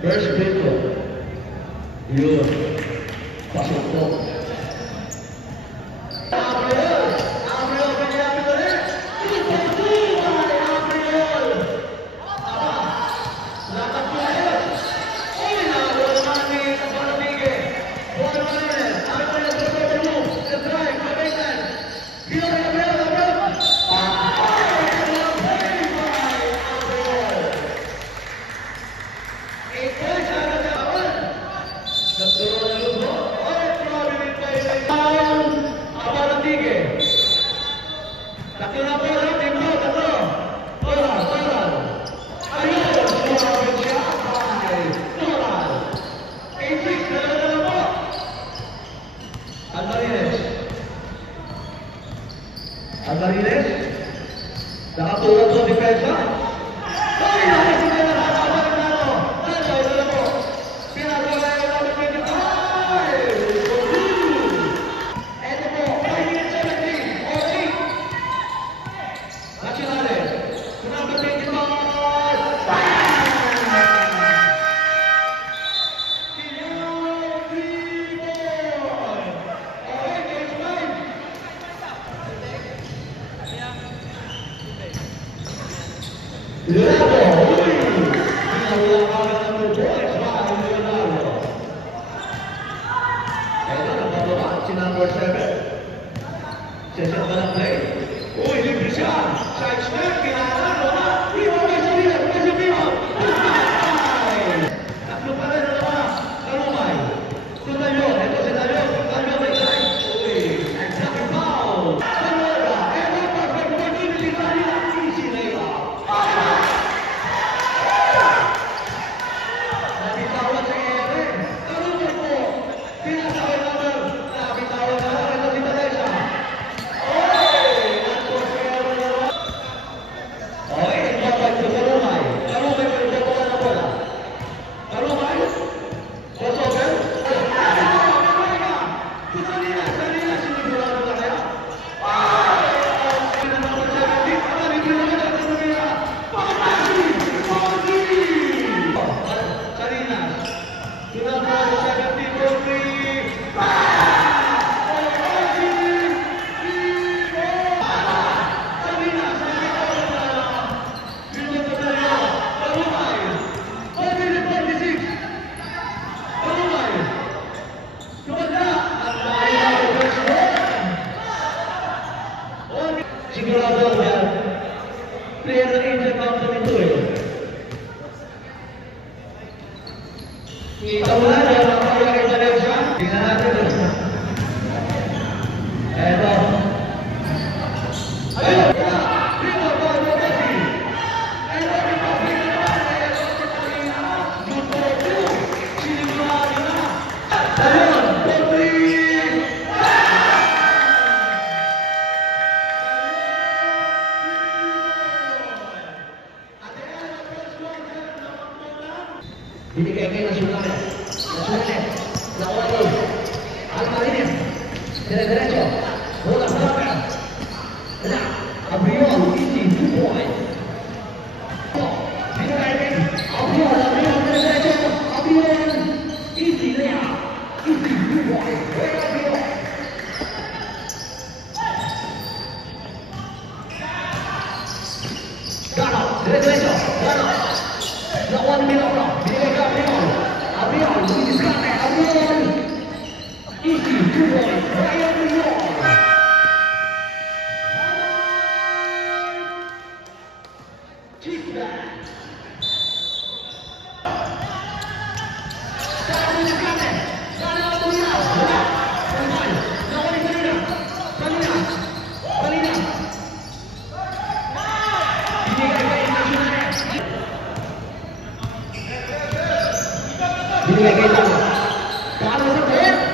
First Pedro. Yun. Pasok po. Alvarez, nakatulad sa depensa. Number 7. Session ba ng play? Uy, libre siya! Side step, kinakaano na! Iwan ka sa bilang! Kasi bilang! Tatlo pa rin na naman! Karumay! Tunayo! Ito si Tayo! Tayo may side! Uy! Exactly foul! Tayoga! Eto perfect opportunity! Kanina! Easy na yun! Nabitawan sa Ere! Karumay po! Pinasaway naman! Nabitawan na! Sigurado yan. Player ng Angel Mountain ito eh. Kita mo na yan. Makakaya kayo na siya. Tingnan natin ito. Eto. Ayun! Dito po ang Messi. Ayun! Sinigurado na. Ayun! Binigay kayo ng Sulame. Nakuha Alvarez. Dire-diretso. Bola sa lapit. Na. Abriol. Easy. 2 point. Binigay kayo. Abriol. Dire-diretso. Abriol. Easy. Lea. Easy. 2 point. Abriol. Gano. Dire-diretso. Gano. Binigay kay Tama. Tama sa puwet.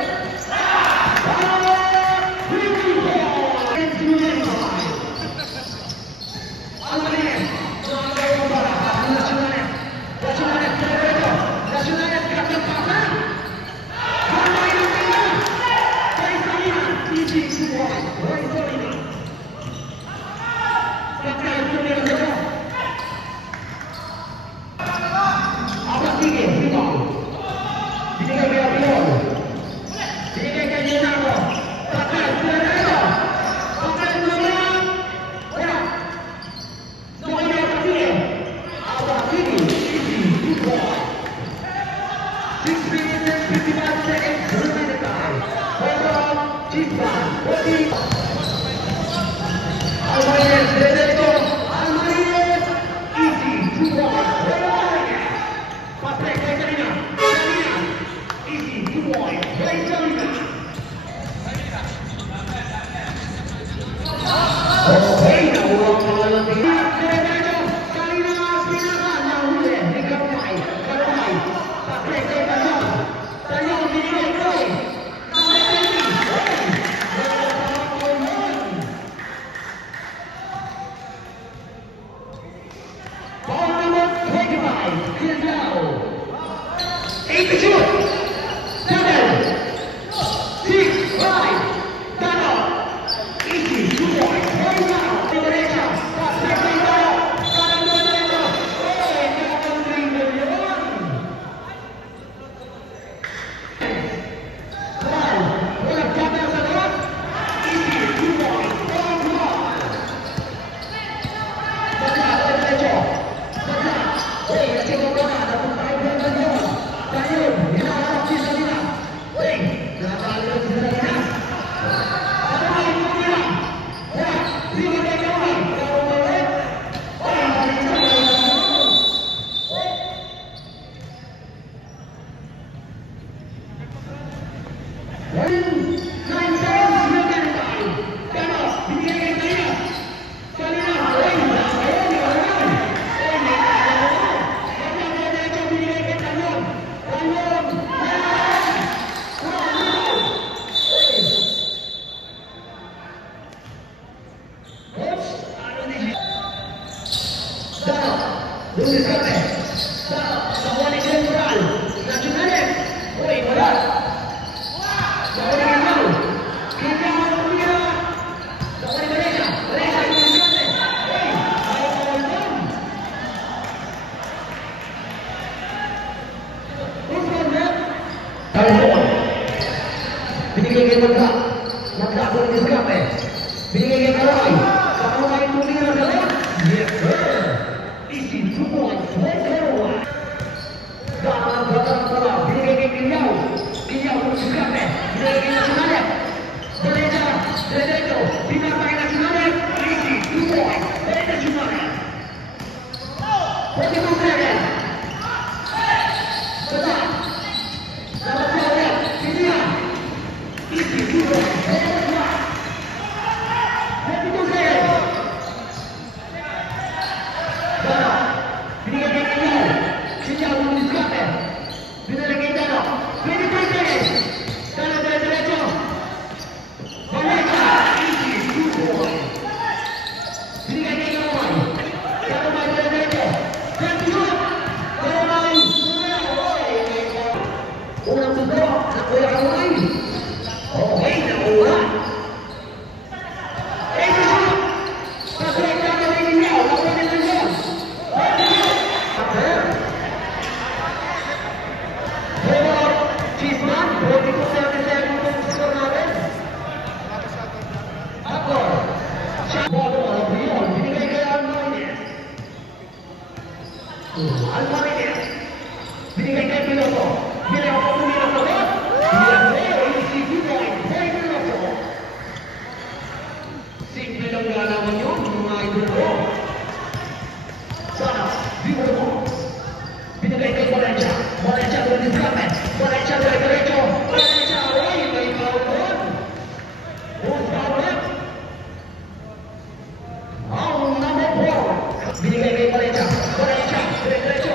Binigay kay Valencia. Valencia, diretso.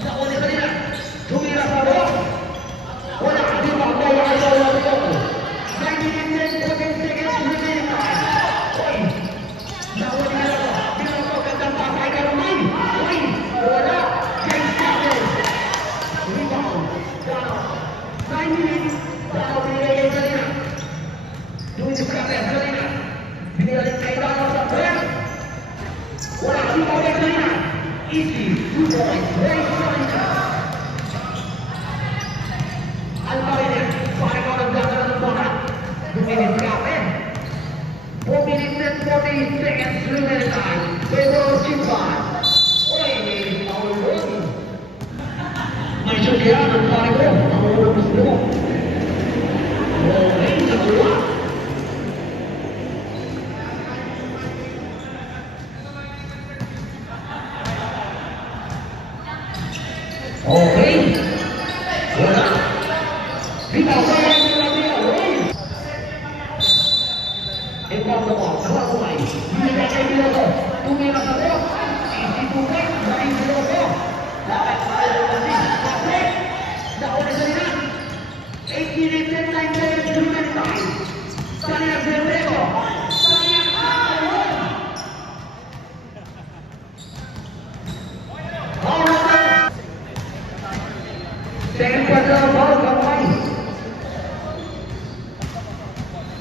Nakuha ni kanina. Tumira sa bawah. Oke. Bola. Dipasang dia. Ekor bawah, keluar mulai. Ini dari Biloso. Tumi rasa bola. Isi Tumi dari Biloso. Dapat pada lokasi. Pasek. Dah oleh Salinan. 8 minutes and 9 seconds to remain time. Salinan Zerrero. Salinan out. Second quarter ball kembali.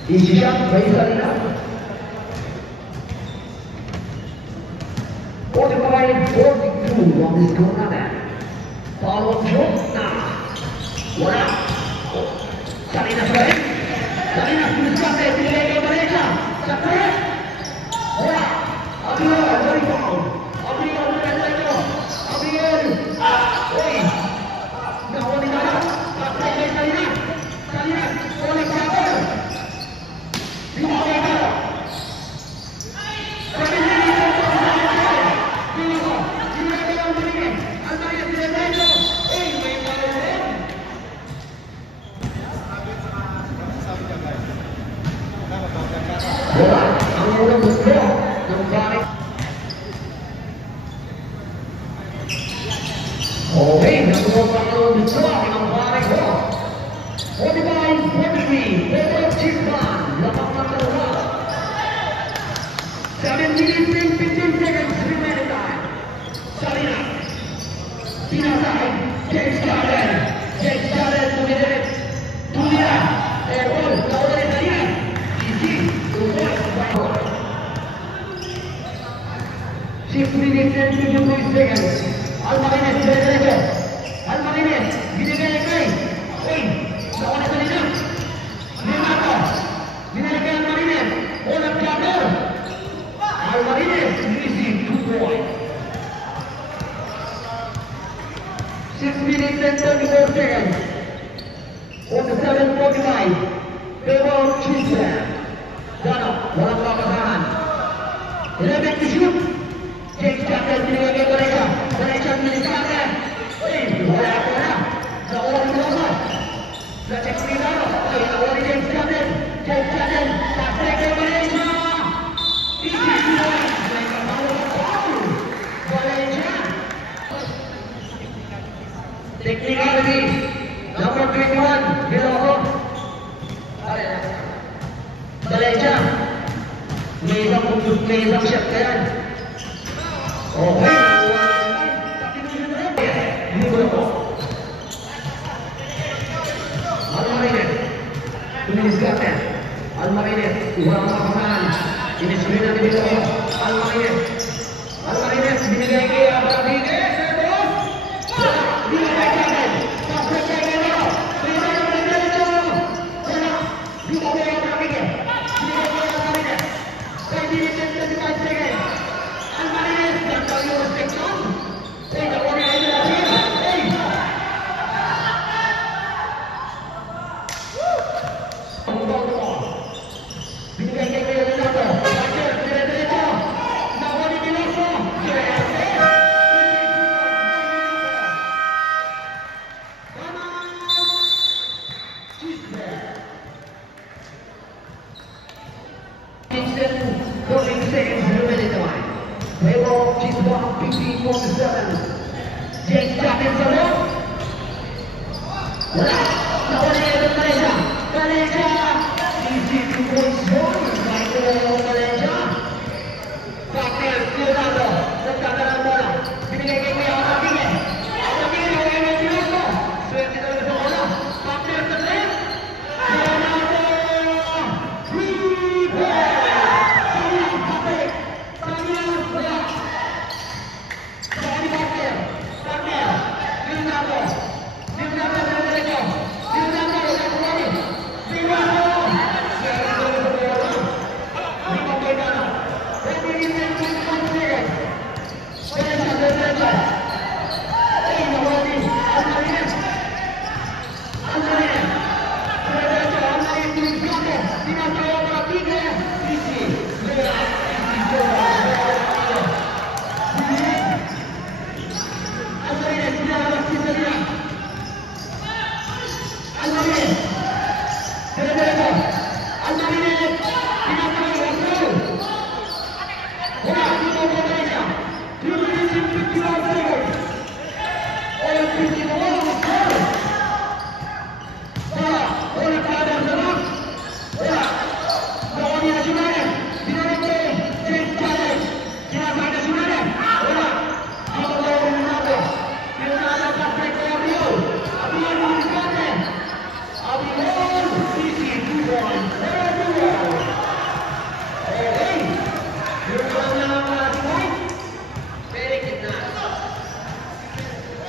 Isyak bagi Salinan. 45-42 on this tournament. Follow shot now. Bola. Salinas balik. Salinas berusaha dari mereka. Sampai. Bola. Abiel dari bawah. Abiel dari bawah. Abiel. Oi. Nawan di sana. Sampai dari Salinas. Salinas oleh Sabar. Di bawah bola.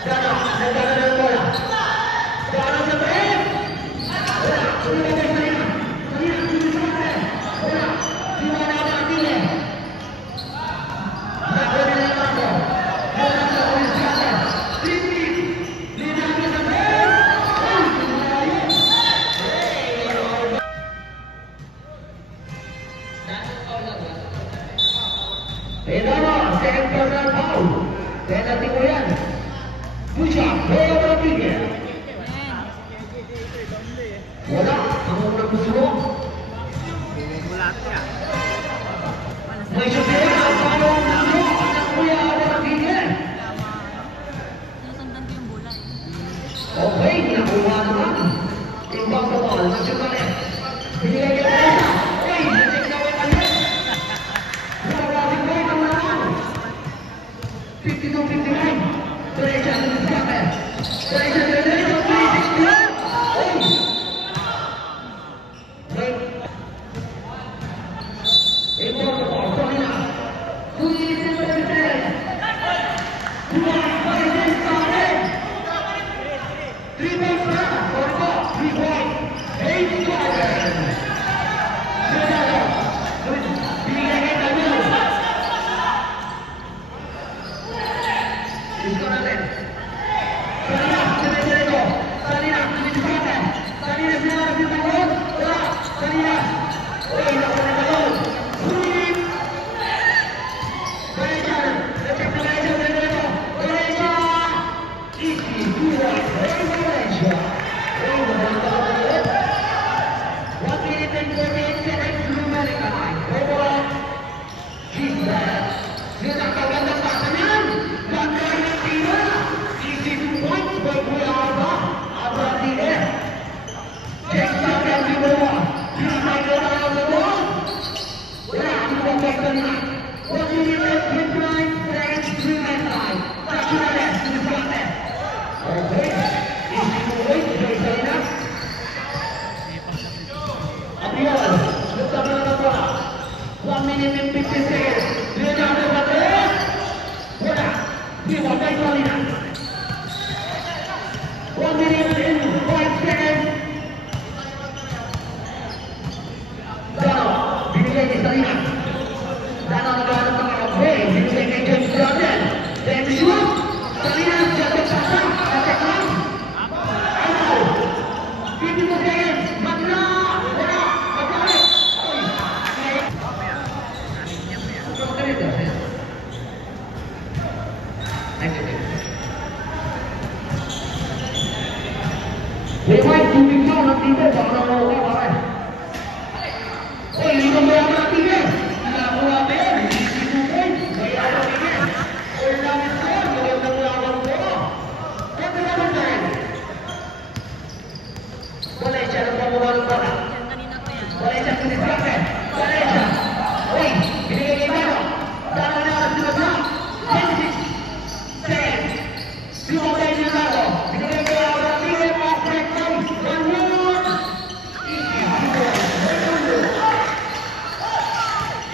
Dano, nagdala ng bola. Dano sa break. Wala, sumibagay sa ina. Sa ina, sumibagay. Wala, siwana na natin eh. Nakunin na naman ako. Wala sa uliskate. Titi, linagay sa break. Ay, sumibagay. Dano, second personal foul. Penalty ko yan. Pucha, Leo Rodriguez. Wala, ang unang gusto mo. May sabihin ang paano ang gusto mo. Anak mo yan, Rodriguez. Okay, nakuha naman. Imbang sa ball, nasyonal. Binigay ka na isa. Okay, nacheck na wala ulit. Nakabasing ko ito naman. 52-59. Derecha, diskate. Derecha, 360. Oh! Break. Ito ang ball. Solina. 2 minutes and 30 seconds. 2-5 and started. 3 points na. Porco, 3 points. 8 seconds. Sinado. Binigay kay Camilo. Gusto natin. Salina, diretso. Salina, diskate. Salina, sinara si Talon. Wala. Salina. Uy, naku na Talon. Sweep. Derecha. Derecha, diretso. Derecha. Easy. 2 points. Derecha. Uy, nabalik ako ulit. 1 minute and 48 seconds. Numerical line. Overall. Jesus. Yun ang kagandang basa niyan. Ganda yung tira. Easy 2 points by Kuya Arba. Abradine. Check back ang dalawa. Pinamay ko na lang sa ball. Wala. Ang pagkak kanina. 1 minute and 59 seconds. 3 minute line. Tacho na rin. Diskate. Okay. Easy 2 points by Salina. Abiol. Nagtabi na ng bola. 1 minute and 50 seconds. Leonardo Patrick. Wala. Di ba kay Salina? 1 minute and 5 seconds. Dano. Binigay kay Salina. Dano naghanap ng okay. Binigay kay James Jordan. Then shoot. Salina. Jacket pasa. Jacket lang. Ayaw. 52 seconds. Magna. Wala. Magkalik. Lewat tubig mo ng tito, baka nakuha ka rin. Uy, hindi ka ba yung tito? Nakuha ka yan, hindi tubig. May araw ka yan. Uy, namin ko, magandang lawan ko. Kaya naman ka rin. Wala siya ng pamuha ng bala. Wala siya ng diskate. Wala siya. Uy, binigay kay Dano. Dano na ang sinabla. 26. 10. Lumabay niya na ako. Binigay kay Abradine. Perfect time. 1 minute. Easy.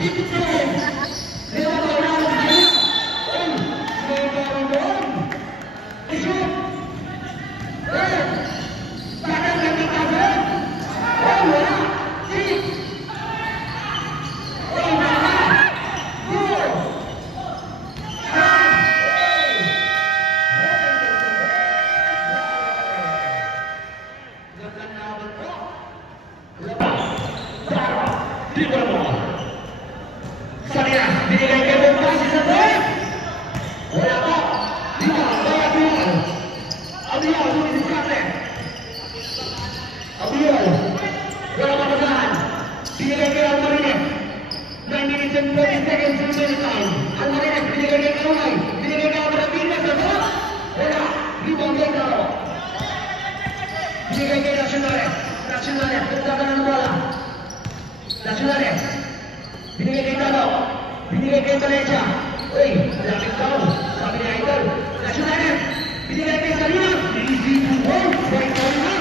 52. Lumabay na ako. Uy, may meron doon. Isip. Red. Sakang kami kasan. Uy, wala. 6. Uy, wala. 2. Salina, binigay kay Bongkasi sa break. Wala pa. Dito, kaya Abiol. Abiol, dumidiskate. Abiol. Wala pa paglahan. Binigay kay Almarines. 9 minutes and 30 seconds to the time. Almarines, binigay kay Kalunay. Binigay kay Abradine sa ball. Wala. Rebound kay Dano. Binigay kay Nacionales. Nacionales, pagdagan ng bola. Nacionales. Binigay kay Dano. Binigay kay Derecha. Uy, malapit ka. Sabi ni Idol. Nacionales. Binigay kay Salina. Easy to hold. Right on na.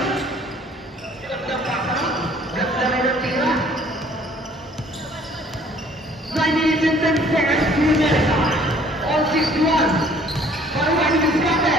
Gandang pasa na. Ganda rin ang tira. 9 minutes and 10 seconds to America. All 61. Paruhan ni Diskate.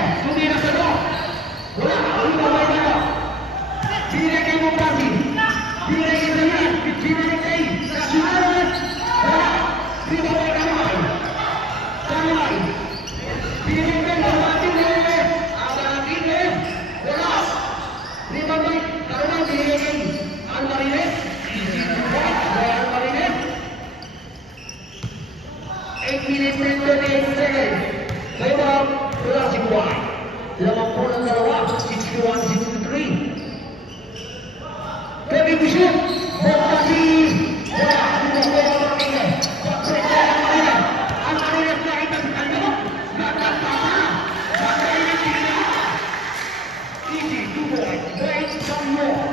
52, 61-63. Kevin Bishop, Bokasi, bola, dua bola bertiga. Konflik bola Martinez. Martinez naik dan bertanduk. Gagal sama. Martinez tidak. Easy, 2 points. Wait some more.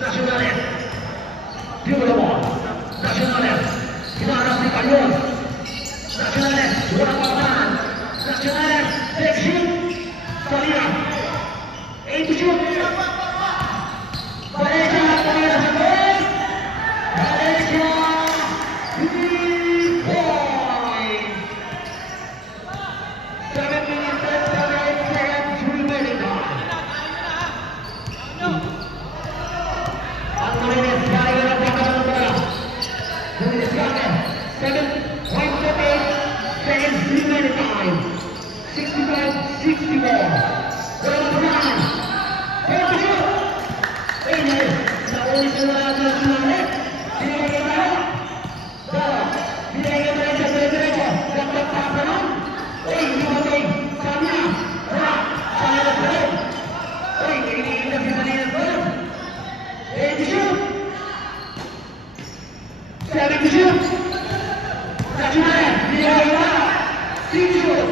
Nacionales. Dribble the ball. Nacionales. Kita harus dikayun. Nacionales, bola papan. Nacionales, take shoot. Salira. Itu shoot. Valencia, Valencia, Valencia. 3 points. 7 minutes and 7 seconds remaining. Martinez balik ke belakang bola. Martinez sekarang 7.78 seconds remaining time. 65-64. Bola pertahanan. Bola shoot. Ini Saudi Nacionales. Tidak ada bola. Bola. Tidak ada Valencia dari gereja. Dapat paparan. Ini Martin. Sana. Bola. Sana belum. Ini tidak bisa dilakukan. Itu shoot. Seven to shoot. Nacionales. Tidak ada bola. Six shoot.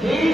Di